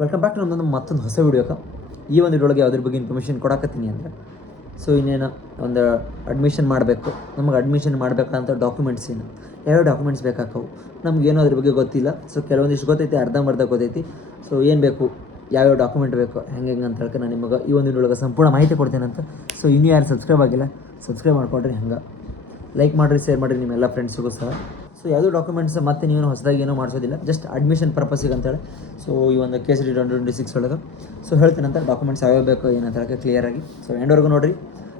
Welcome back to ನಮ್ಮದೊಂದು ಮತ್ತೊಂದು ಹೊಸ ವೀಡಿಯೋಕ್ಕೆ. ಈ ಒಂದು ವಿಡಿಯೋಗೆ ಯಾವುದ್ರ ಬಗ್ಗೆ ಇನ್ಫಾರ್ಮೇಷನ್ ಕೊಡಕತ್ತೀನಿ ಅಂದರೆ, ಸೊ ಇನ್ನೇನು ಒಂದು ಅಡ್ಮಿಷನ್ ಮಾಡಬೇಕು. ನಮಗೆ ಅಡ್ಮಿಷನ್ ಮಾಡಬೇಕಂತ ಡಾಕ್ಯುಮೆಂಟ್ಸ್ ಏನು ಯಾವ್ಯಾವ ಡಾಕ್ಯುಮೆಂಟ್ಸ್ ಬೇಕಾಕವು ನಮಗೇನೋ ಅದ್ರ ಬಗ್ಗೆ ಗೊತ್ತಿಲ್ಲ. ಸೊ ಕೆಲವೊಂದಿಷ್ಟು ಗೊತ್ತೈತಿ, ಅರ್ಧಂಬರ್ಧ ಗೊತ್ತೈತಿ. ಸೊ ಏನು ಬೇಕು, ಯಾವ್ಯಾವ ಡಾಕ್ಯುಮೆಂಟ್ ಬೇಕು, ಹೆಂಗೆ ಅಂತ ಹೇಳ್ಕೆ ನಾನು ನಿಮಗೆ ಈ ಒಂದು ವಿಡಿಯೋಗೆ ಸಂಪೂರ್ಣ ಮಾಹಿತಿ ಕೊಡ್ತೇನೆ. ಸೊ ಇನ್ನೂ ಯಾರು ಸಬ್ಸ್ಕ್ರೈಬ್ ಆಗಿಲ್ಲ, ಸಬ್ಸ್ಕ್ರೈಬ್ ಮಾಡ್ಕೊಡ್ರಿ, ಹಂಗೆ ಲೈಕ್ ಮಾಡಿರಿ, ಶೇರ್ ಮಾಡಿರಿ ನಿಮ್ಮೆಲ್ಲ ಫ್ರೆಂಡ್ಸಿಗೂ ಸಹ. ಸೊ ಯಾವುದೋ ಡಾಕ್ಯುಮೆಂಟ್ಸ್ ಮತ್ತೆ ನೀವು ಹೊಸದಾಗಿ ಏನೋ ಮಾಡಿಸೋದಿಲ್ಲ, ಜಸ್ಟ್ ಅಡ್ಮಿಷನ್ ಪರ್ಪಸ್ಸಿಗೆ ಅಂತೇಳಿ. ಸೊ ಈ ಒಂದು KCET 2026 ಒಳಗೆ ಸೊ ಹೇಳ್ತೀನಂತ ಡಾಕ್ಯುಮೆಂಟ್ಸ್ ಯಾವ್ಯಾವ ಬೇಕು ಏನಂತ ಹೇಳಕ್ಕೆ ಕ್ಲಿಯರಾಗಿ. ಸೊ ಎಂಡ್ವರೆಗೂ ನೋಡಿರಿ.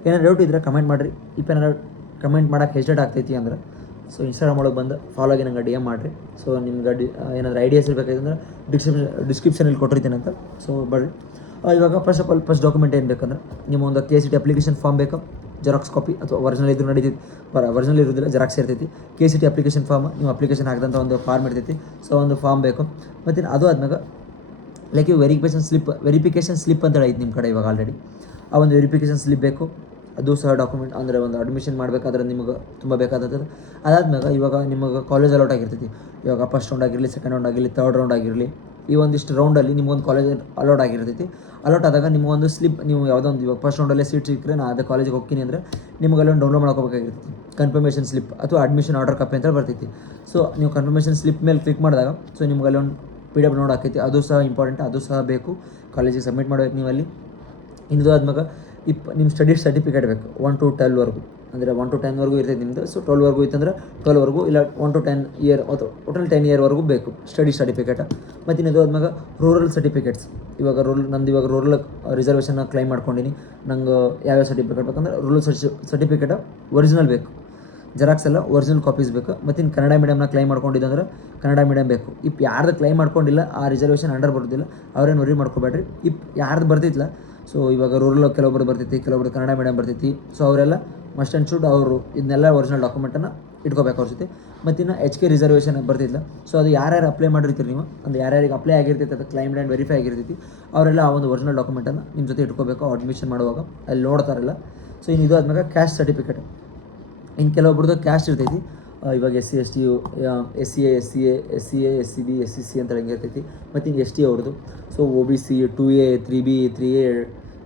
ಏನಾದ್ರು ಡೌಟ್ ಇದ್ದರೆ ಕಮೆಂಟ್ ಮಾಡಿರಿ. ಇಪ್ಪ ಏನಾದ್ರು ಕಮೆಂಟ್ ಮಾಡೋಕ್ಕೆ ಹೆಸಿಟೇಟ್ ಆಗ್ತೈತಿ ಅಂದ್ರೆ ಸೊ ಇನ್ಸ್ಟಾಗ್ರಾಮ್ ಒಳಗೆ ಬಂದು ಫಾಲೋ ಆಗಿ ನಂಗೆ DM ಮಾಡಿರಿ. ಸೊ ನಿಮ್ಗೆ ಏನಾದರೂ ಐಡಿಯಾಸ್ ಇರಬೇಕಾದ್ರೆ ಡಿಸ್ಕ್ರಿಪ್ಷನಲ್ಲಿ ಕೊಟ್ಟಿರ್ತೀನಂತ. ಸೊ ಬರ್ರಿ. ಇವಾಗ ಫಸ್ಟ್ ಡಾಕ್ಯುಮೆಂಟ್ ಏನು ಬೇಕಂದ್ರೆ, ನಿಮ್ಮ ಒಂದು KCET ಅಪ್ಲಿಕೇಶನ್ ಫಾರ್ಮ್ ಬೇಕು, ಜೆರಾಕ್ಸ್ ಕಾಪಿ ಅಥವಾ ಒರಿಜಿನಲ್ ಇದ್ರೂ ನಡೀತೈತಿ. ಒರಿಜಿನಲ್ ಇರೋದಿಲ್ಲ, ಜೆರಾಕ್ಸ್ ಇರ್ತೈತಿ. KCET ಅಪ್ಲಿಕೇಶನ್ ಫಾರ್ಮ್, ನೀವು ಅಪ್ಲಿಕೇಶನ್ ಹಾಕಿದಂಥ ಒಂದು ಫಾರ್ಮ್ ಇರ್ತೈತಿ. ಸೊ ಒಂದು ಫಾರ್ಮ್ ಬೇಕು. ಮತ್ತು ಅದು ಆದ್ಮೇಲೆ ಲೈಕ್ ವೆರಿಫಿಕೇಷನ್ ಸ್ಲಿಪ್ ಅಂತ ಐತಿ ನಿಮ್ಮ ಕಡೆ ಇವಾಗ ಆಲ್ರೆಡಿ. ಆ ಒಂದು ವೆರಿಫಿಕೇಷನ್ ಸ್ಲಿಪ್ ಬೇಕು. ಅದು ಸಹ ಡಾಕ್ಯುಮೆಂಟ್ ಅಂದರೆ ಒಂದು ಅಡ್ಮಿಷನ್ ಮಾಡಬೇಕಾದ್ರೆ ನಿಮಗೆ ತುಂಬ ಬೇಕಾದದ್ದು. ಅದಾದ್ಮೇಲೆ ಇವಾಗ ನಿಮಗೆ ಕಾಲೇಜ್ ಅಲೌಟ್ ಆಗಿರ್ತೈತಿ. ಇವಾಗ ಫಸ್ಟ್ ರೌಂಡ್ ಆಗಿರಲಿ, ಸೆಕೆಂಡ್ ರೌಂಡ್ ಆಗಿರಲಿ, ಥರ್ಡ್ ರೌಂಡ್ ಆಗಿರಲಿ, ಈ ಒಂದಿಷ್ಟು ರೌಂಡಲ್ಲಿ ನಿಮಗೊಂದು ಕಾಲೇಜ್ ಅಲೌಟ್ ಆಗಿರ್ತೈತಿ. ಅಲೌಟ್ ಆದಾಗ ನಿಮಗೊಂದು ಸ್ಲಿಪ್, ನೀವು ಯಾವುದೋ ಒಂದು ಇವಾಗ ಫಸ್ಟ್ ರೌಂಡಲ್ಲೇ ಸೀಟ್ ಸಿಕ್ಕರೆ ನಾನು ಅದೇ ಕಾಲೇಜಿಗೆ ಹೋಗ್ತೀನಿ ಅಂದರೆ ನಿಮಗೆ ಅಲ್ಲೊಂದು ಡೌನ್ಲೋಡ್ ಮಾಡ್ಕೋಬೇಕಾಗಿರ್ತೈತಿ. ಕನ್ಫರ್ಮೇಷನ್ ಸ್ಲಿಪ್ ಅಥವಾ ಅಡ್ಮಿಷನ್ ಆರ್ಡರ್ ಕಾಪಿ ಅಂತ ಬರ್ತೈತಿ. ಸೊ ನೀವು ಕನ್ಫರ್ಮೇಷನ್ ಸ್ಲಿಪ್ ಮೇಲೆ ಕ್ಲಿಕ್ ಮಾಡಿದಾಗ ಸೊ ನಿಮ್ಗೆ ಅಲ್ಲೊಂದು PDF ನೋಡ್ ಹಾಕೈತಿ. ಅದು ಸಹ ಇಂಪಾರ್ಟೆಂಟ್, ಅದು ಸಹ ಬೇಕು. ಕಾಲೇಜಿಗೆ ಸಬ್ಮಿಟ್ ಮಾಡಬೇಕು ನೀವು ಅಲ್ಲಿ. ಇನ್ನದು ಆದ್ಮೇಲೆ ನಿಮ್ಮ ಸ್ಟಡಿ ಸರ್ಟಿಫಿಕೇಟ್ ಬೇಕು 1 to 12ವರೆಗೂ. ಅಂದರೆ 1 to 10ವರೆಗೂ ಇರ್ತೈತೆ ನಿಮ್ಮದು. ಸೊ 12ವರೆಗೂ ಇತ್ತಂದ್ರೆ 12ವರೆಗೂ, ಇಲ್ಲ 1 to 10 ಇಯರ್ ಅಥವಾ ಟೋಟಲ್ 10 ಇಯರ್ವರೆಗೂ ಬೇಕು ಸ್ಟಡಿ ಸರ್ಟಿಫಿಕೇಟ್. ಮತ್ತು ಇನ್ನದು ಆದ್ಮೇಲೆ ರೂರಲ್ ಸರ್ಟಿಫಿಕೇಟ್ಸ್. ಇವಾಗ ಇವಾಗ ರೂರಲ್ ರಿಸರ್ವೇಷನ್ನ ಕ್ಲೈಮ್ ಮಾಡ್ಕೊಂಡಿನಿ. ನಂಗೆ ಯಾವ್ಯಾವ ಸರ್ಟಿಫಿಕೇಟ್ ಬೇಕಂದ್ರೆ ರೂರಲ್ ಸರ್ಟಿಫಿಕೇಟ್ ಒರಿಜಿನಲ್ ಬೇಕು, ಜೆರಾಕ್ಸ್ ಎಲ್ಲ ಒರಿಜಿನಲ್ ಕಾಪೀಸ್ ಬೇಕು. ಮತ್ತು ಇನ್ನು ಕನ್ನಡ ಮೀಡಿಯಮ್ನ ಕ್ಲೈಮ್ ಮಾಡ್ಕೊಂಡಿದ್ದಂದ್ರೆ ಕನ್ನಡ ಮೀಡಿಯಮ್ ಬೇಕು. ಯಾರ್ದು ಕ್ಲೈಮ್ ಮಾಡ್ಕೊಂಡಿಲ್ಲ, ಆ ರಿಸರ್ವೇಷನ್ ಅಂಡರ್ ಬರೋದಿಲ್ಲ, ಅವ್ರೇನು ವರಿ ಮಾಡ್ಕೊಬೇಡ್ರಿ. ಯಾರ್ದು ಬರ್ತಿತ್ತಲ್ಲ, ಸೊ ಇವಾಗ ರೂರಲ್ ಕೆಲವೊಬ್ರು ಬರ್ತೈತಿ, ಕೆಲವೊಬ್ರು ಕನ್ನಡ ಮೀಡಿಯಮ್ ಬರ್ತೈತಿ. ಸೊ ಅವರೆಲ್ಲ ಮಸ್ಟ್ ಆ್ಯಂಡ್ ಶುಡ್ ಅವರು ಇದನ್ನೆಲ್ಲ ಒರಿಜಿನಲ್ ಡಾಕ್ಯುಮೆಂಟನ್ನು ಇಟ್ಕೋಬೇಕು ಅವ್ರ ಜೊತೆ. ಮತ್ತು ಇನ್ನು HK ರಿಸರ್ವೇಷನ್ ಬರ್ತಿಲ್ಲ. ಸೊ ಅದು ಯಾರ್ಯಾರು ಅಪ್ಲೈ ಮಾಡಿರ್ತೀರಿ ನೀವು, ಅಂದರೆ ಯಾರ್ಯಾರಿಗೆ ಅಪ್ಲೈ ಆಗಿರ್ತೈತೆ, ಅದು ಕ್ಲೈಮ್ಡ್ ಆ್ಯಂಡ್ ವೆರಿಫೈ ಆಗಿರ್ತೈತಿ, ಅವರೆಲ್ಲ ಆ ಒಂದು ಒರಿಜಿನಲ್ ಡಾಕ್ಯುಮೆಂಟನ್ನು ನಿಮ್ಮ ಜೊತೆ ಇಟ್ಕೋಬೇಕು ಅಡ್ಮಿಷನ್ ಮಾಡುವಾಗ. ಅಲ್ಲಿ ನೋಡ್ತಾರಲ್ಲ. ಸೊ ಇನ್ನು ಇದು ಆದ್ಮೇಲೆ ಕ್ಯಾಸ್ಟ್ ಸರ್ಟಿಫಿಕೇಟ್. ಇನ್ನು ಕೆಲವೊಬ್ರದ್ದು ಕ್ಯಾಸ್ಟ್ ಇರ್ತೈತಿ. ಇವಾಗ SC ST SCA SCA SCA SCB SCC ಅಂತ ಹಿಂಗೆ ಇರ್ತೈತಿ. ಮತ್ತು ಇನ್ನು ST ಅವ್ರದ್ದು so OBC 2A 3B 3A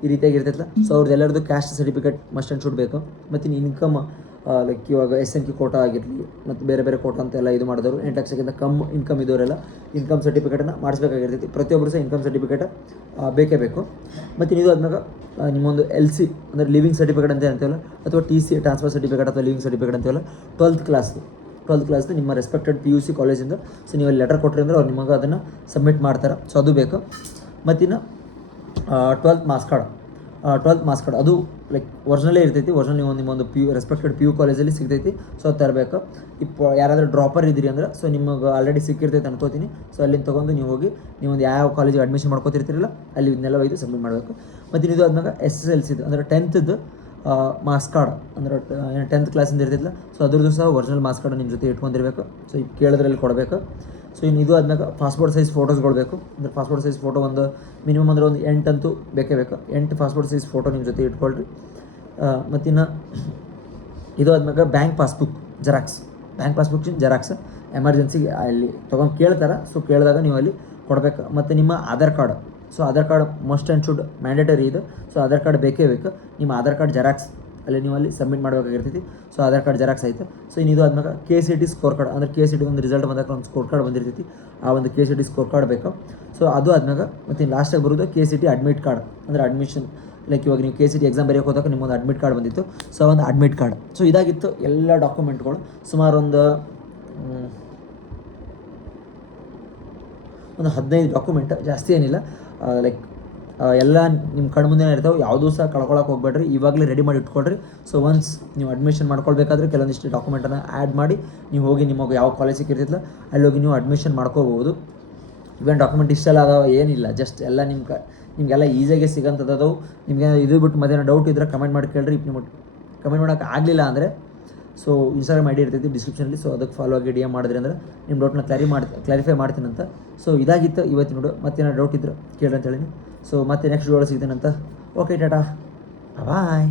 ಈ ರೀತಿಯಾಗಿ ಇರ್ತೈತಲ್ಲ. ಸೊ ಅವ್ರದ್ದು ಎಲ್ಲರದ್ದು caste certificate must and should ಬೇಕು. ಮತ್ತು ಇನ್ನು ಇನ್ಕಮ್ ಲೈಕ್ ಇವಾಗ SNK ಕೋಟಾ ಆಗಿರಲಿ, ಮತ್ತು ಬೇರೆ ಬೇರೆ ಕೋಟಾ ಅಂತೆಲ್ಲ ಇದು ಮಾಡಿದವರು 8 ಲಕ್ಷಕ್ಕಿಂತ ಕಮ್ಮಿ ಇನ್ಕಮ್ ಇದ್ದವರೆಲ್ಲ ಇನ್ಕಮ್ ಸರ್ಟಿಫಿಕೇಟನ್ನು ಮಾಡಿಸ್ಬೇಕಾಗಿರ್ತೈತಿ. ಪ್ರತಿಯೊಬ್ಬರು ಸಹ ಇನ್ಕಮ್ ಸರ್ಟಿಫಿಕೇಟ್ ಬೇಕೇ ಬೇಕು. ಮತ್ತು ಇದು ಆದ್ಮೇಲೆ ನಿಮ್ಮೊಂದು LC ಅಂದರೆ ಲಿವಿಂಗ್ ಸರ್ಟಿಫಿಕೇಟ್ ಅಂತ ಅಂತೀವಲ್ಲ, ಅಥವಾ TC ಟ್ರಾನ್ಸ್ಫರ್ ಸರ್ಟಿಫಿಕೇಟ್ ಅಥವಾ ಲಿವಿಂಗ್ ಸರ್ಟಿಫಿಕೇಟ್ ಅಂತೀವಲ್ಲ, 12th ಕ್ಲಾಸ್ದು ನಿಮ್ಮ ರೆಸ್ಪೆಕ್ಟೆಡ್ PUC ಕಾಲೇಜಿಂದ ಸೊ ನೀವು ಅಲ್ಲಿ ಲೆಟರ್ ಕೊಟ್ಟರೆ ಅಂದರೆ ಅವ್ರು ನಿಮಗೆ ಅದನ್ನು ಸಬ್ಮಿಟ್ ಮಾಡ್ತಾರೆ. ಸೊ ಅದು ಬೇಕು. ಮತ್ತಿನ್ನು 12th ಮಾರ್ಕ್ಸ್ ಕಾರ್ಡ್ ಅದು ಲೈಕ್ ಒರಿಜಿನಲೇ ಇರ್ತೈತಿ. ಒರಿಜಿನಲ್ ನೀವು ನಿಮ್ಮೊಂದು ರೆಸ್ಪೆಕ್ಟೆಡ್ PU ಕಾಲೇಜಲ್ಲಿ ಸಿಗ್ತೈತಿ. ಸೊ ಅದು ತರಬೇಕು. ಯಾರಾದರೂ ಡ್ರಾಪರ್ ಇದ್ದೀರಿ ಅಂದ್ರೆ ಸೊ ನಿಮಗೆ ಆಲ್ರೆಡಿ ಸಿಕ್ಕಿರ್ತೈತೆ ಅನ್ಕೋತೀನಿ. ಸೊ ಅಲ್ಲಿಂದ ತೊಗೊಂಡು ನೀವು ಹೋಗಿ ನೀವೊಂದು ಯಾವ ಕಾಲೇಜಿಗೆ ಅಡ್ಮಿಷನ್ ಮಾಡ್ಕೋತಿರ್ತೀರಲ್ಲ ಅಲ್ಲಿ ಇದನ್ನೆಲ್ಲ ಒಯ್ದು ಸಬ್ಮಿಟ್ ಮಾಡಬೇಕು. ಮತ್ತು ಇದು ಆದ್ಮೇಲೆ SSLC ಅಂದರೆ 10th ಮಾರ್ಕ್ಸ್ ಕಾರ್ಡ್, ಅಂದರೆ 10th ಕ್ಲಾಸಿಂದ ಇರ್ತಿಲ್ಲ. ಸೊ ಅದ್ರದ್ದು ಸಹ ಒರಿಜಿನಲ್ ಮಾರ್ಕ್ಸ್ ಕಾರ್ಡ್ ನಿಮ್ಮ ಜೊತೆ ಇಟ್ಕೊಂಡಿರ್ಬೇಕು. ಸೊ ಈಗ ಕೇಳಿದ್ರಲ್ಲಿ ಕೊಡಬೇಕು. ಸೊ ಇನ್ನು ಇದು ಆದ್ಮೇಲೆ ಪಾಸ್ಪೋರ್ಟ್ ಸೈಜ್ ಫೋಟೋಸ್ಗಳು ಬೇಕು. ಅಂದರೆ ಪಾಸ್ಪೋರ್ಟ್ ಸೈಜ್ ಫೋಟೋ ಒಂದು ಮಿನಿಮಮ್ ಅಂದರೆ ಒಂದು 8 ಅಂತೂ ಬೇಕೇ ಬೇಕು. 8 ಪಾಸ್ಪೋರ್ಟ್ ಸೈಜ್ ಫೋಟೋ ನಿಮ್ಮ ಜೊತೆ ಇಟ್ಕೊಳ್ರಿ. ಮತ್ತಿನ್ನು ಇದು ಆದ್ಮೇಲೆ ಬ್ಯಾಂಕ್ ಪಾಸ್ಬುಕ್ ಜೆರಾಕ್ಸ್ ಎಮರ್ಜೆನ್ಸಿಗೆ ಅಲ್ಲಿ ತೊಗೊಂಡು ಕೇಳ್ತಾರೆ. ಸೊ ಕೇಳಿದಾಗ ನೀವು ಅಲ್ಲಿ ಕೊಡಬೇಕು. ಮತ್ತು ನಿಮ್ಮ Aadhaar card. So Aadhaar card must and should mandatory ಇದು. ಸೊ ಆಧಾರ್ ಕಾರ್ಡ್ ಬೇಕೇ ಬೇಕು. ನಿಮ್ಮ ಆಧಾರ್ ಕಾರ್ಡ್ ಜೆರಾಕ್ಸ್ ಅಲ್ಲಿ ನೀವು ಅಲ್ಲಿ ಸಬ್ಮಿಟ್ ಮಾಡಬೇಕಾಗಿರ್ತೈತಿ. ಸೊ ಆಧಾರ್ ಕಾರ್ಡ್ ಜೆರಾಕ್ಸ್ ಆಯಿತು. ಸೊ ಇನ್ನು ಇದು ಆದ್ಮೇಲೆ KCET ಸ್ಕೋರ್ ಕಾರ್ಡ್, ಅಂದರೆ KCET ಒಂದು ರಿಸಲ್ಟ್ ಬಂದಾಗ ಒಂದು ಸ್ಕೋರ್ ಕಾರ್ಡ್ ಬಂದಿರ್ತೈತಿ. ಆ ಒಂದು KCET ಸ್ಕೋರ್ ಕಾರ್ಡ್ ಬೇಕು. ಸೊ ಅದು ಆದ್ಮೇಲೆ ಮತ್ತು ಇನ್ನು ಲಾಸ್ಟಾಗಿ ಬರೋದು KCET ಅಡ್ಮಿಟ್ ಕಾರ್ಡ್, ಅಂದರೆ ಅಡ್ಮಿಷನ್ ಲೈಕ್ ಇವಾಗ ನೀವು KCET ಎಕ್ಸಾಮ್ ಬರೆಯೋಕೆ ಹೋದಾಗ ನಿಮ್ಮೊಂದು ಅಡ್ಮಿಟ್ ಕಾರ್ಡ್ ಬಂದಿತ್ತು. ಸೊ ಒಂದು ಅಡ್ಮಿಟ್ ಕಾರ್ಡ್. ಸೊ ಇದಾಗಿತ್ತು ಎಲ್ಲ ಡಾಕ್ಯುಮೆಂಟ್ಗಳು. ಸುಮಾರು ಒಂದು 15 ಡಾಕ್ಯುಮೆಂಟ್, ಜಾಸ್ತಿ ಏನಿಲ್ಲ. ಲೈಕ್ ಎಲ್ಲ ನಿಮ್ಮ ಕಣ್ಣು ಮುಂದೆ ಇರ್ತಾವೆ. ಯಾವುದೂ ಸಹ ಕಳ್ಕೊಳಕ್ಕೆ ಹೋಗ್ಬೇಡ್ರಿ, ಇವಾಗಲೇ ರೆಡಿ ಮಾಡಿ ಇಟ್ಕೊಳ್ರಿ. ಸೊ ಒನ್ಸ್ ನೀವು ಅಡ್ಮಿಷನ್ ಮಾಡ್ಕೊಳ್ಬೇಕಾದ್ರೆ ಕೆಲವೊಂದಿಷ್ಟು ಡಾಕ್ಯುಮೆಂಟನ್ನು ಆ್ಯಡ್ ಮಾಡಿ ನೀವು ಹೋಗಿ ನಿಮಗೆ ಯಾವ ಕಾಲೇಜ್ ಸಿಕ್ಕಿರ್ತಿಲ್ಲ ಅಲ್ಲಿ ಹೋಗಿ ನೀವು ಅಡ್ಮಿಷನ್ ಮಾಡ್ಕೋಬೋದು. ಇವೇನು ಡಾಕ್ಯುಮೆಂಟ್ ಇಷ್ಟೆಲ್ಲ ಅದಾವೆ ಏನಿಲ್ಲ, ಜಸ್ಟ್ ಎಲ್ಲ ನಿಮಗೆಲ್ಲ ಈಸಿಯಾಗಿ ಸಿಗೋಂಥದ್ದು. ನಿಮಗೆ ಇದು ಬಿಟ್ಟು ಮತ್ತೇನೋ ಡೌಟ್ ಇದ್ದರೆ ಕಮೆಂಟ್ ಮಾಡಿ ಕೇಳ್ರಿ. ನಿಮಗೆ ಕಮೆಂಟ್ ಮಾಡೋಕ್ಕೆ ಆಗಲಿಲ್ಲ ಅಂದರೆ ಸೊ ಇನ್ಸ್ಟಾಗ್ರಾಮ್ ID ಇರ್ತೈತಿ ಡಿಸ್ಕ್ರಿಪ್ಷನಲ್ಲಿ. ಸೊ ಅದಕ್ಕೆ ಫಾಲೋ ಆಗಿ DM ಮಾಡಿದ್ರಿ ಅಂದರೆ ನಿಮ್ಮ ಡೌಟ್ನ ಕ್ಲಾರಿಫೈ ಮಾಡ್ತೀನಂತ. ಸೊ ಇದಾಗಿತ್ತು ಇವತ್ತಿನ ವಿಡಿಯೋ. ಮತ್ತೇನೋ ಡೌಟ್ ಇದ್ದರೆ ಕೇಳಿ ಅಂತ ಹೇಳೀನಿ. ಸೊ ಮತ್ತೆ ನೆಕ್ಸ್ಟ್ ವಿಡಿಯೋ ಸಿಗ್ತೇನಂತ. ಓಕೆ, ಟಾಟಾ, ಬಾಯ್.